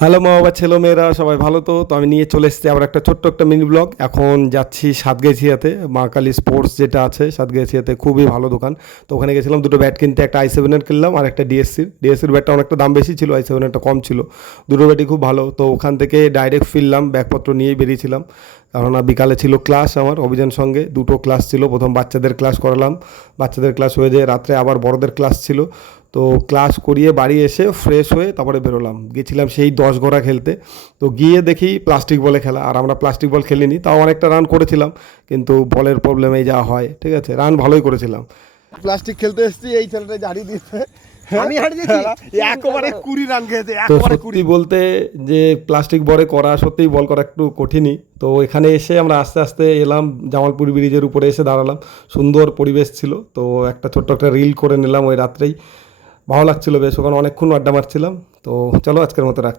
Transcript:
Hello মা বাবা ছেলেমেয়েরা সবাই ভালো তো আমি নিয়ে চলে এসেছি আবার একটা ছোট্ট একটা মিনি ব্লগ। এখন যাচ্ছি সাতগাছিয়াতে, মা কালী স্পোর্টস যেটা আছে সাতগাছিয়াতে, খুবই ভালো দোকান। তো ওখানে গেছিলাম দুটো ব্যাট কিনতে, একটা i7-এর কিনলাম আর একটা ডিএসসির ব্যাটটা অনেকটা দাম বেশি ছিল, i7-এরটা কম ছিল। দুটো ব্যাটই খুব ভালো। তো ওখান থেকে ডাইরেক্ট ফিরলাম, ব্যাগপত্র নিয়েই বেরিয়েছিলাম। কেননা বিকালে ছিল ক্লাস, আমার অভিযান সঙ্গে দুটো ক্লাস ছিল। প্রথম বাচ্চাদের ক্লাস করালাম, বাচ্চাদের ক্লাস হয়ে যায়, রাত্রে আবার বড়দের ক্লাস ছিল। তো ক্লাস করিয়ে বাড়ি এসে ফ্রেশ হয়ে তারপরে বেরোলাম, গেছিলাম সেই 10 গড়া খেলতে। তো গিয়ে দেখি প্লাস্টিক বলে খেলা, আর আমরা প্লাস্টিক বল খেলিনি, তাও অনেকটা রান করেছিলাম, কিন্তু বলের প্রবলেমেই যা হয়। ঠিক আছে, রান ভালোই করেছিলাম। প্লাস্টিক খেলতে এসেছি, এই ছেলেটা হারিয়ে দিয়েছে। আমি হারিয়ে দিয়েছি একেবারে 20 রান খেয়েছে, তো একেবারে সত্যি বলতে যে প্লাস্টিক বলে করা, সত্যিই বল করা একটু কঠিনই। তো এখানে এসে আমরা আস্তে আস্তে এলাম, জামালপুর ব্রিজের উপরে এসে দাঁড়ালাম। সুন্দর পরিবেশ ছিল, তো একটা ছোট্ট একটা রিল করে নিলাম ওই রাত্রেই। ভালো লাগছিল বেশ, ওখানে অনেকক্ষণ আড্ডা মারছিলাম। তো চলো আজকের মতো রাখ।